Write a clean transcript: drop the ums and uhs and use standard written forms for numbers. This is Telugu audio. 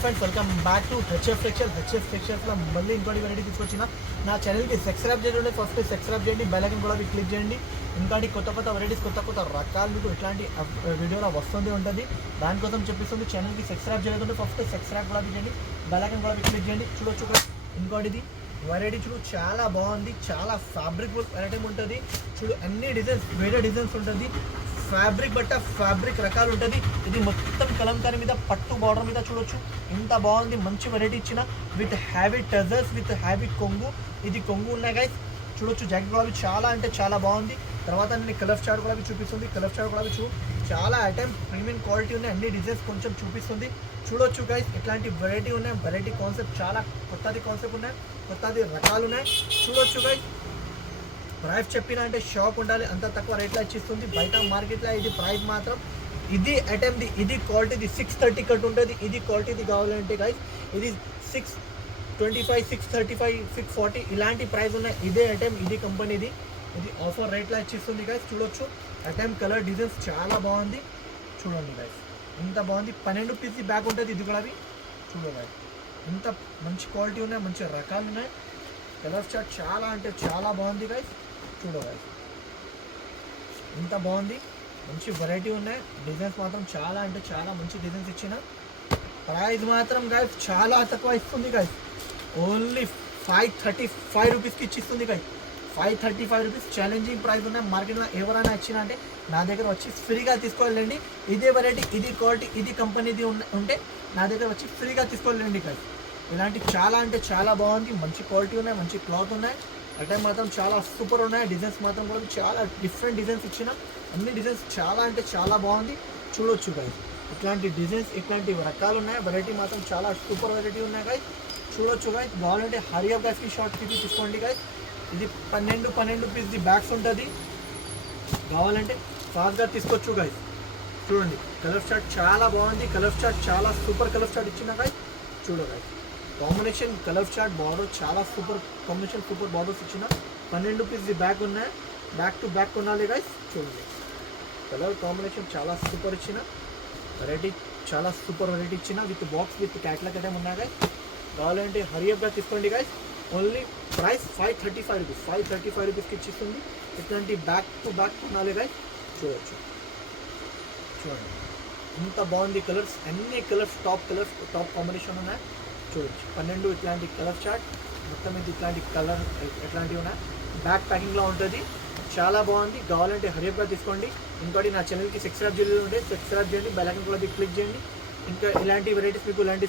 Friends welcome back to HF టెక్స్చర్స్లో మళ్ళీ ఇంకోటి వెరైటీ తీసుకొచ్చిన నా ఛానల్కి సబ్స్క్రైబ్ చేయండి. ఫస్ట్ సబ్స్క్రైబ్ చేయండి, బెల్ ఐకాన్ కూడా క్లిక్ చేయండి. ఇంకోటి కొత్త వెరైటీస్ కొత్త రకాలు మీకు ఇట్లాంటి వీడియోలో వస్తుంది ఉంటుంది. దానికోసం చెప్పిస్తుంది. ఛానల్కి సబ్స్క్రైబ్ చేయకుండా ఫస్ట్ సబ్స్క్రైబ్ కూడా చేయండి, బెల్ ఐకాన్ కూడా క్లిక్ చేయండి. చూడొచ్చు కూడా ఇంకోటిది వెరైటీ చూడు, చాలా బాగుంది. చాలా ఫ్యాబ్రిక్ వెరైటీ ఉంటుంది. చూడు అన్ని డిజైన్స్ వేరే డిజైన్స్ ఉంటుంది. ఫ్యాబ్రిక్ బట్ట ఫ్యాబ్రిక్ రకాలు ఉంటుంది. ఇది మొత్తం కలంకారీ మీద పట్టు బార్డర్ మీద చూడొచ్చు. ఇంత బాగుంది. మంచి వెరైటీ ఇచ్చిన విత్ హ్యావీ టజర్స్ విత్ హ్యావీ కొంగు. ఇది కొంగు ఉన్నాయి గైస్. చూడొచ్చు జాకెట్ కూడా చాలా అంటే చాలా బాగుంది. తర్వాత నేను కలర్ చార్ట్ కూడా చూపిస్తుంది. కలర్ చార్ట్ కూడా చాలా ఐటమ్ ప్రీమియం క్వాలిటీ ఉన్నాయి. అన్ని డిజైన్స్ కొంచెం చూపిస్తుంది. చూడొచ్చు గైస్ ఇట్లాంటి వెరైటీ ఉన్నాయి. వెరైటీ కాన్సెప్ట్ చాలా కొత్తది కాన్సెప్ట్ ఉన్నాయి. కొత్తది రకాలు ఉన్నాయి. చూడొచ్చు గైస్. ప్రైస్ చెప్పినా అంటే షాక్ ఉండాలి, అంత తక్కువ రేట్లో ఇచ్చిస్తుంది. బయట మార్కెట్లో ఇది ప్రైస్ మాత్రం ఇది ఐటమ్ది ఇది క్వాలిటీది 630 కట్ ఉంటుంది. ఇది క్వాలిటీది కావాలంటే గైస్ ఇది 625 635 640 ఇలాంటి ప్రైస్ ఉన్నాయి. ఇదే ఐటమ్ ఇది కంపెనీది. ఇది ఆఫర్ రేట్లో ఇచ్చిస్తుంది గైస్. చూడొచ్చు ఐటమ్ కలర్ డిజైన్స్ చాలా బాగుంది. చూడండి గైస్ ఇంత బాగుంది. 12 పీస్ బ్యాగ్ ఉంటుంది. ఇది కూడా చూడండి ఇంత మంచి క్వాలిటీ ఉన్నాయి, మంచి రకాలు ఉన్నాయి. కలర్ చార్ట్ చాలా అంటే చాలా బాగుంది గైస్. చూడవాలి ఇంత బాగుంది. మంచి వెరైటీ ఉన్నాయి. డిజైన్స్ మాత్రం చాలా అంటే చాలా మంచి డిజైన్స్ ఇచ్చిన. ప్రైస్ మాత్రం గైస్ చాలా తక్కువ ఇస్తుంది గైస్. ఓన్లీ 535 రూపీస్కి ఇచ్చిస్తుంది గైస్. 535 రూపీస్ ఛాలెంజింగ్ ప్రైస్ ఉన్నాయి. మార్కెట్లో ఎవరైనా ఇచ్చిన అంటే నా దగ్గర వచ్చి ఫ్రీగా తీసుకోవాలండి. ఇదే వెరైటీ ఇది క్వాలిటీ ఇది కంపెనీది ఉంటే నా దగ్గర వచ్చి ఫ్రీగా తీసుకోవాలండి గైస్. ఇలాంటి చాలా అంటే చాలా బాగుంది. మంచి క్వాలిటీ ఉన్నాయి, మంచి క్లాత్ ఉన్నాయి. ఐటమ్ మాత్రం చాలా సూపర్ ఉన్నాయి. డిజైన్స్ మాత్రం కూడా చాలా డిఫరెంట్ డిజైన్స్ ఇచ్చిన. అన్ని డిజైన్స్ చాలా అంటే చాలా బాగుంది. చూడొచ్చు గైస్ ఇట్లాంటి డిజైన్స్ ఇట్లాంటి రకాలు ఉన్నాయి. వెరైటీ మాత్రం చాలా సూపర్ వెరైటీ ఉన్నాయి గైస్. చూడొచ్చు గైస్. కావాలంటే హరియప్ గైస్కి షార్ట్కి తీసుకోండి గైస్. ఇది 12 పీస్ది బ్యాగ్స్ ఉంటుంది. కావాలంటే ఫాస్ట్గా తీసుకోవచ్చు గైస్. చూడండి కలర్ చార్ట్ చాలా బాగుంది. కలర్ చార్ట్ చాలా సూపర్ కలర్ చార్ట్ ఇచ్చిన గైస్. చూడగాయ్ కాంబినేషన్ కలర్ చార్ట్ బార్డర్ చాలా సూపర్ కాంబినేషన్ సూపర్ బార్డర్స్ ఇచ్చిన. 12 పీస్ది బ్యాగ్ ఉన్నాయి. బ్యాక్ టు బ్యాక్ కొనాలి గైస్. చూడండి కలర్ కాంబినేషన్ చాలా సూపర్ ఇచ్చిన. వెరైటీ చాలా సూపర్ వెరైటీ ఇచ్చిన. With box with catalogue item ఉన్నాయి గైస్. కావాలంటే హరియప్గా తీసుకోండి గైస్. ఓన్లీ ప్రైస్ 535 రూపీస్ 535 రూపీస్కి ఇచ్చిస్తుంది. ఇట్లాంటి బ్యాక్ టు బ్యాక్ కొనాలి గైస్. చూడవచ్చు చూడండి ఇంత బాగుంది. కలర్స్ అన్ని కలర్స్ టాప్ కాంబినేషన్ ఉన్నాయి. చూడొచ్చు 12 ఇట్లాంటి కలర్ చార్ట్ మొత్తం ఇది ఇట్లాంటి కలర్ ఎట్లాంటివి ఉన్నాయి. బ్యాక్ ప్యాకింగ్లో ఉంటుంది. చాలా బాగుంది. కావాలంటే హరియప్గా తీసుకోండి. ఇంకోటి నా ఛానల్కి సబ్స్క్రైబ్ చేయండి, బెల్ ఐకాన్ కూడా క్లిక్ చేయండి. ఇంకా ఇలాంటి వెరైటీస్ మీకు ఇలాంటి